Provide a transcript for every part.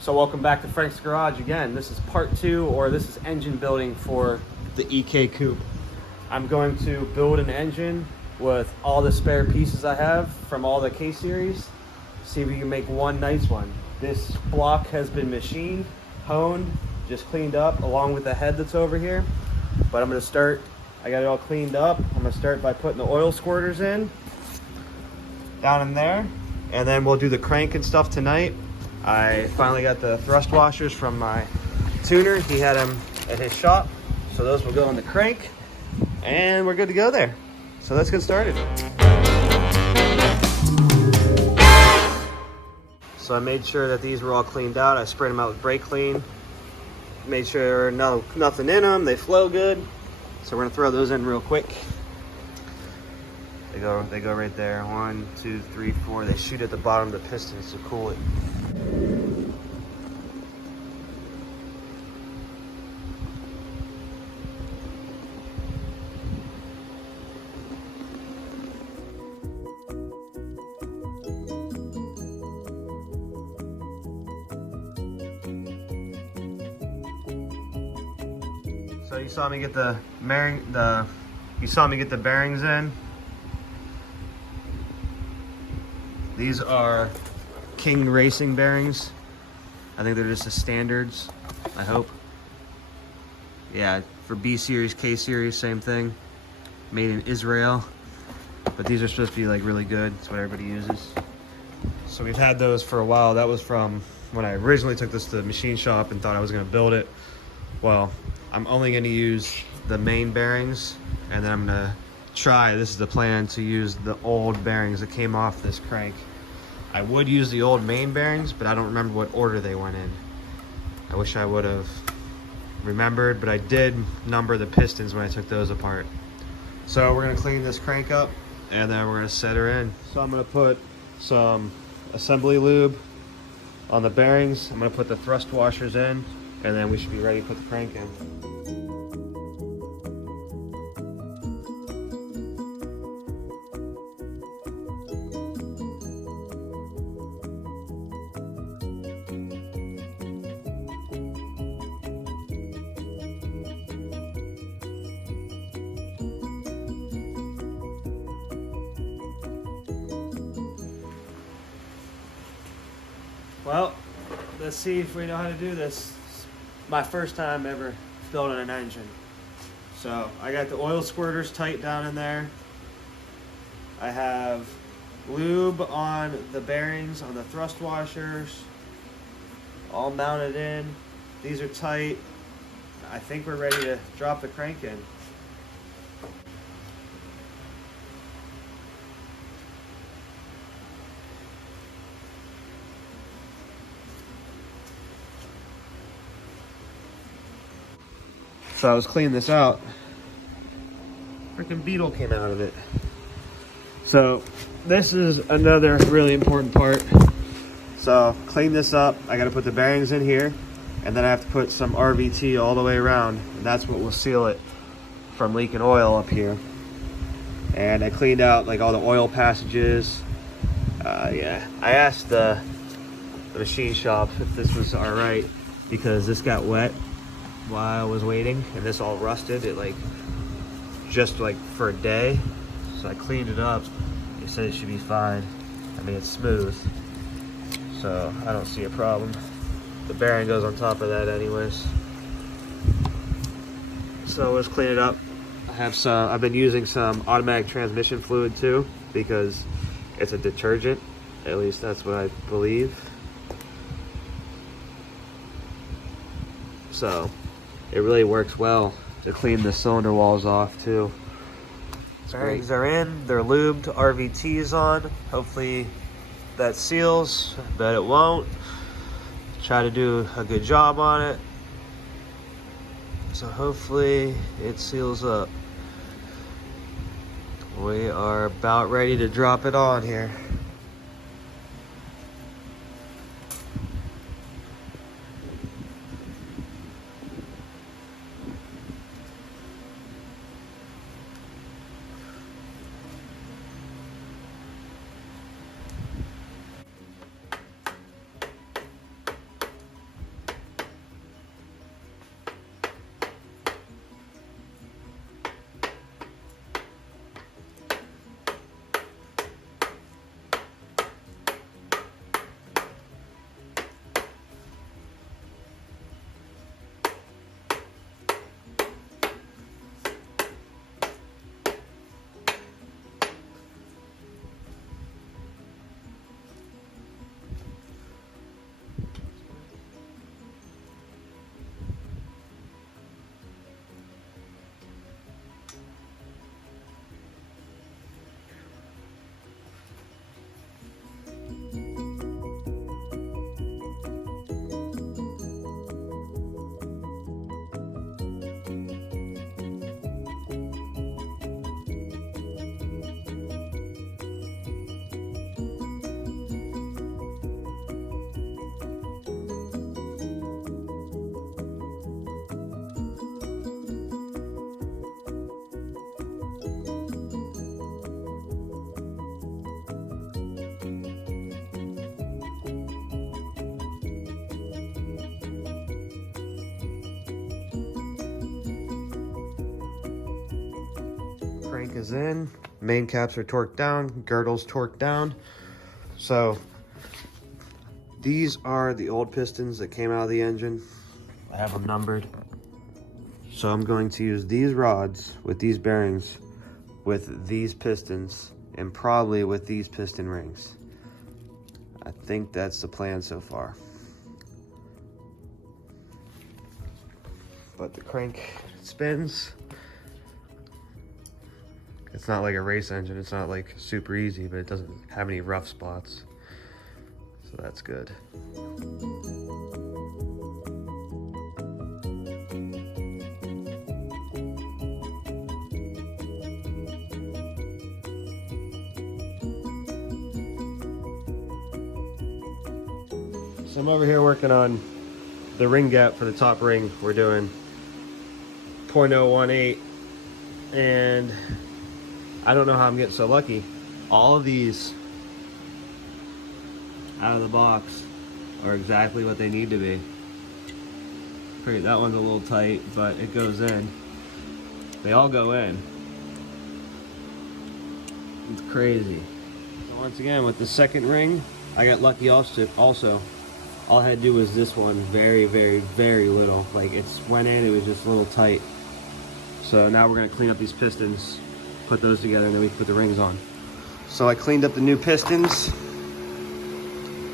So welcome back to Frank's Garage again. This is part 2, or this is engine building for the EK Coupe. I'm going to build an engine with all the spare pieces I have from all the K series. See if we can make one nice one. This block has been machined, honed, just cleaned up along with the head that's over here. But I'm gonna start, I got it all cleaned up. I'm gonna start by putting the oil squirters in, down in there. And then we'll do the crank and stuff tonight. I finally got the thrust washers from my tuner. He had them at his shop. So those will go in the crank and we're good to go there. So let's get started. So I made sure that these were all cleaned out. I sprayed them out with brake clean. Made sure nothing in them. They flow good. So we're gonna throw those in real quick. They go right there. 1, 2, 3, 4. They shoot at the bottom of the pistons to cool it. So you saw me get the bearings in. These are King Racing bearings. I think they're just the standards, I hope. Yeah, for B series, K series, same thing. Made in Israel. But these are supposed to be like really good. That's what everybody uses. So we've had those for a while. That was from when I originally took this to the machine shop and thought I was gonna build it. Well, I'm only gonna use the main bearings, and then I'm gonna try, this is the plan, to use the old bearings that came off this crank. I would use the old main bearings, but I don't remember what order they went in. I wish I would have remembered, but I did number the pistons when I took those apart. So we're gonna clean this crank up and then we're gonna set her in. So I'm gonna put some assembly lube on the bearings. I'm gonna put the thrust washers in, and then we should be ready to put the crank in. Well, let's see if we know how to do this. It's my first time ever building an engine. So I got the oil squirters tight down in there. I have lube on the bearings on the thrust washers, all mounted in. These are tight. I think we're ready to drop the crank in. So I was cleaning this out. Freaking beetle came out of it. So this is another really important part. So clean this up. I got to put the bearings in here, and then I have to put some RVT all the way around, and that's what will seal it from leaking oil up here. And I cleaned out like all the oil passages. Yeah, I asked the machine shop if this was all right, because this got wet while I was waiting, and this all rusted. It just for a day. So I cleaned it up. They said it should be fine. I mean, it's smooth, so I don't see a problem. The bearing goes on top of that anyways. So let's clean it up. I've been using some automatic transmission fluid too, because it's a detergent. At least that's what I believe. So it really works well to clean the cylinder walls off too. Bearings are in, they're lubed, RVT's on. Hopefully that seals, but it won't. Try to do a good job on it. So hopefully it seals up. We are about ready to drop it on here. crank is in, main caps are torqued down, girdles torqued down. So these are the old pistons that came out of the engine. I have them numbered. So I'm going to use these rods with these bearings, with these pistons, and probably with these piston rings. I think that's the plan so far. But the crank spins. It's not like a race engine, it's not like super easy, but it doesn't have any rough spots. So that's good. So I'm over here working on the ring gap for the top ring. We're doing 0.018, and I don't know how I'm getting so lucky. All of these out of the box are exactly what they need to be. That one's a little tight, but it goes in. They all go in. It's crazy. So once again, with the second ring, I got lucky also. All I had to do was this one, very, very, very little. Like, it went in, it was just a little tight. So now we're gonna clean up these pistons, put those together, and then we can put the rings on. So I cleaned up the new pistons.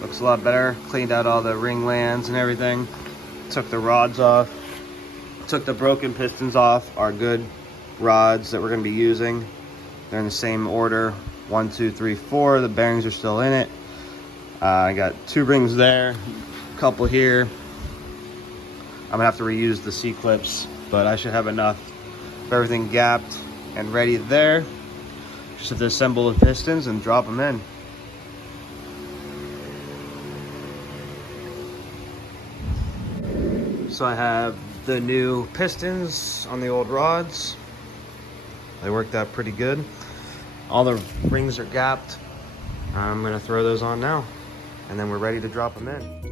Looks a lot better. Cleaned out all the ring lands and everything. Took the rods off. Took the broken pistons off, our good rods that we're gonna be using. They're in the same order, 1, 2, 3, 4. The bearings are still in it. I got 2 rings there, a couple here. I'm gonna have to reuse the C-clips, but I should have enough of everything gapped and ready there. Just have to assemble the pistons and drop them in. So I have the new pistons on the old rods. They worked out pretty good. All the rings are gapped. I'm gonna throw those on now, and then we're ready to drop them in.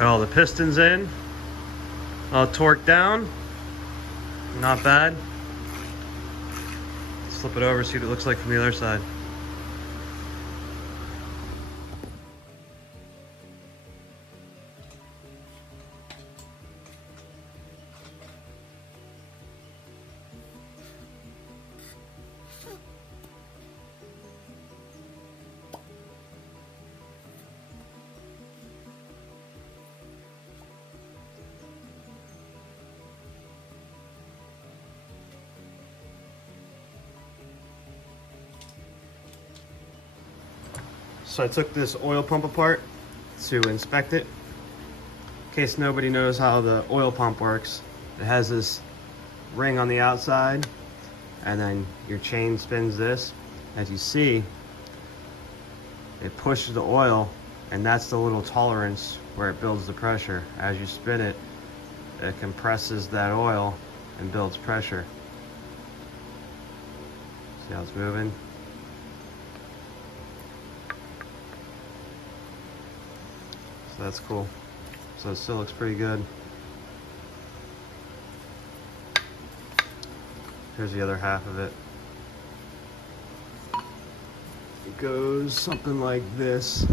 Got all the pistons in, all torqued down. Not bad. Let's flip it over, see what it looks like from the other side. So I took this oil pump apart to inspect it. In case nobody knows how the oil pump works, it has this ring on the outside, and then your chain spins this. As you see, it pushes the oil, and that's the little tolerance where it builds the pressure. As you spin it, it compresses that oil and builds pressure. See how it's moving? So that's cool. So it still looks pretty good. Here's the other half of it. It goes something like this.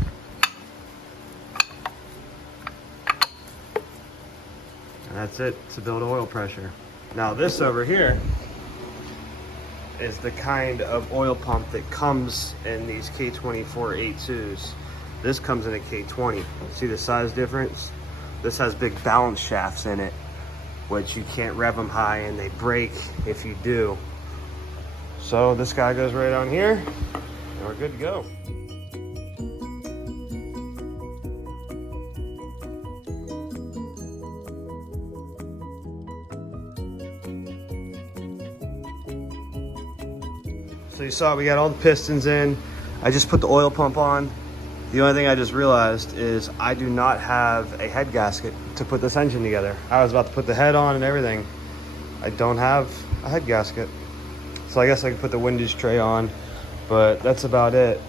And that's it to build oil pressure. Now this over here is the kind of oil pump that comes in these K24 A2s. This comes in a K20. See the size difference? This has big balance shafts in it, which you can't rev them high and they break if you do. So this guy goes right on here and we're good to go. So you saw we got all the pistons in. I just put the oil pump on. The only thing I just realized is I do not have a head gasket to put this engine together. I was about to put the head on and everything. I don't have a head gasket. So I guess I could put the windage tray on, but that's about it.